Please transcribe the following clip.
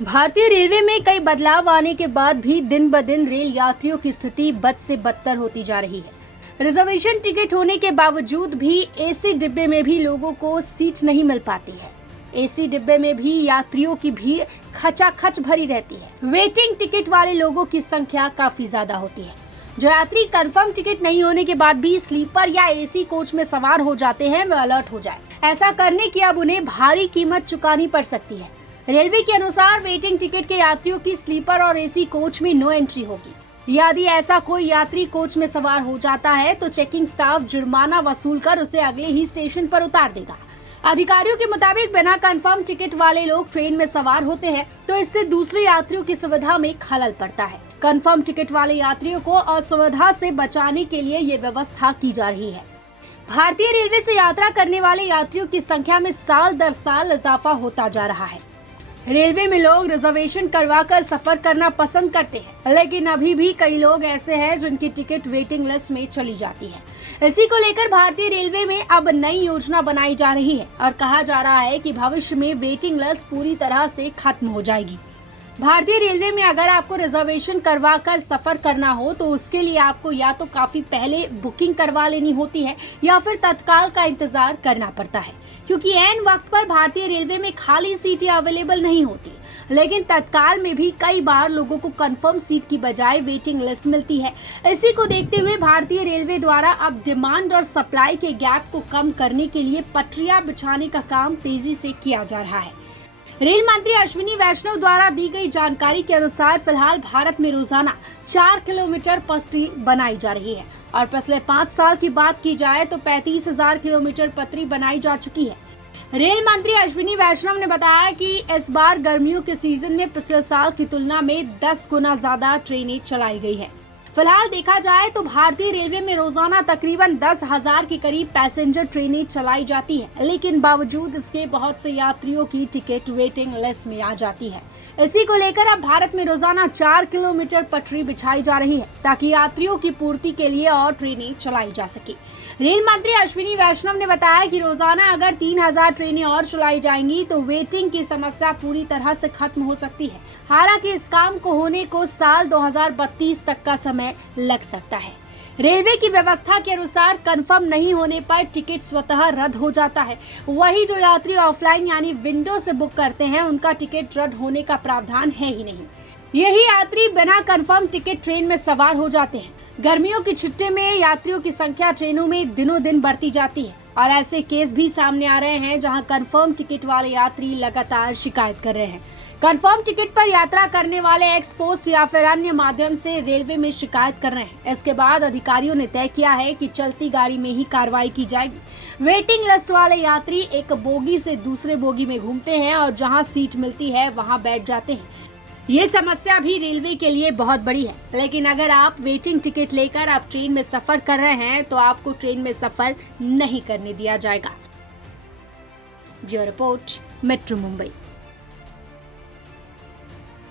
भारतीय रेलवे में कई बदलाव आने के बाद भी दिन ब दिन रेल यात्रियों की स्थिति बद से बदतर होती जा रही है। रिजर्वेशन टिकट होने के बावजूद भी एसी डिब्बे में भी लोगों को सीट नहीं मिल पाती है। एसी डिब्बे में भी यात्रियों की भीड़ खचाखच भरी रहती है। वेटिंग टिकट वाले लोगों की संख्या काफी ज्यादा होती है। जो यात्री कंफर्म टिकट नहीं होने के बाद भी स्लीपर या एसी कोच में सवार हो जाते हैं, वे अलर्ट हो जाए। ऐसा करने की अब उन्हें भारी कीमत चुकानी पड़ सकती है। रेलवे के अनुसार वेटिंग टिकट के यात्रियों की स्लीपर और एसी कोच में नो एंट्री होगी। यदि ऐसा कोई यात्री कोच में सवार हो जाता है तो चेकिंग स्टाफ जुर्माना वसूल कर उसे अगले ही स्टेशन पर उतार देगा। अधिकारियों के मुताबिक बिना कंफर्म टिकट वाले लोग ट्रेन में सवार होते हैं तो इससे दूसरे यात्रियों की सुविधा में खलल पड़ता है। कंफर्म टिकट वाले यात्रियों को असुविधा से बचाने के लिए ये व्यवस्था की जा रही है। भारतीय रेलवे से यात्रा करने वाले यात्रियों की संख्या में साल दर साल इजाफा होता जा रहा है। रेलवे में लोग रिजर्वेशन करवाकर सफर करना पसंद करते हैं, लेकिन अभी भी कई लोग ऐसे हैं जिनकी टिकट वेटिंग लिस्ट में चली जाती है। इसी को लेकर भारतीय रेलवे में अब नई योजना बनाई जा रही है और कहा जा रहा है कि भविष्य में वेटिंग लिस्ट पूरी तरह से खत्म हो जाएगी। भारतीय रेलवे में अगर आपको रिजर्वेशन करवा कर सफर करना हो तो उसके लिए आपको या तो काफी पहले बुकिंग करवा लेनी होती है या फिर तत्काल का इंतजार करना पड़ता है, क्योंकि ऐन वक्त पर भारतीय रेलवे में खाली सीटें अवेलेबल नहीं होती। लेकिन तत्काल में भी कई बार लोगों को कंफर्म सीट की बजाय वेटिंग लिस्ट मिलती है। इसी को देखते हुए भारतीय रेलवे द्वारा अब डिमांड और सप्लाई के गैप को कम करने के लिए पटरियां बिछाने का काम तेजी से किया जा रहा है। रेल मंत्री अश्विनी वैष्णव द्वारा दी गई जानकारी के अनुसार फिलहाल भारत में रोजाना 4 किलोमीटर पटरी बनाई जा रही है और पिछले 5 साल की बात की जाए तो 35,000 किलोमीटर पटरी बनाई जा चुकी है। रेल मंत्री अश्विनी वैष्णव ने बताया कि इस बार गर्मियों के सीजन में पिछले साल की तुलना में 10 गुना ज्यादा ट्रेनें चलाई गई है। फिलहाल देखा जाए तो भारतीय रेलवे में रोजाना तकरीबन 10,000 के करीब पैसेंजर ट्रेनें चलाई जाती है, लेकिन बावजूद इसके बहुत से यात्रियों की टिकट वेटिंग लिस्ट में आ जाती है। इसी को लेकर अब भारत में रोजाना 4 किलोमीटर पटरी बिछाई जा रही है ताकि यात्रियों की पूर्ति के लिए और ट्रेनें चलाई जा सके। रेल मंत्री अश्विनी वैष्णव ने बताया कि रोजाना अगर 3,000 ट्रेनें और चलाई जाएंगी तो वेटिंग की समस्या पूरी तरह से खत्म हो सकती है। हालांकि इस काम को होने को साल 2032 तक का समय लग सकता है। रेलवे की व्यवस्था के अनुसार कंफर्म नहीं होने पर टिकट स्वतः रद्द हो जाता है। वही जो यात्री ऑफलाइन यानी विंडो से बुक करते हैं उनका टिकट रद्द होने का प्रावधान है ही नहीं। यही यात्री बिना कंफर्म टिकट ट्रेन में सवार हो जाते हैं। गर्मियों की छुट्टी में यात्रियों की संख्या ट्रेनों में दिनों दिन बढ़ती जाती है और ऐसे केस भी सामने आ रहे हैं जहां कंफर्म टिकट वाले यात्री लगातार शिकायत कर रहे हैं। कंफर्म टिकट पर यात्रा करने वाले एक्स पोस्ट या फिर अन्य माध्यम से रेलवे में शिकायत कर रहे हैं। इसके बाद अधिकारियों ने तय किया है कि चलती गाड़ी में ही कार्रवाई की जाएगी। वेटिंग लिस्ट वाले यात्री एक बोगी से दूसरे बोगी में घूमते हैं और जहां सीट मिलती है वहां बैठ जाते हैं। ये समस्या भी रेलवे के लिए बहुत बड़ी है, लेकिन अगर आप वेटिंग टिकट लेकर आप ट्रेन में सफर कर रहे हैं तो आपको ट्रेन में सफर नहीं करने दिया जाएगा। Bureau report, metro Mumbai.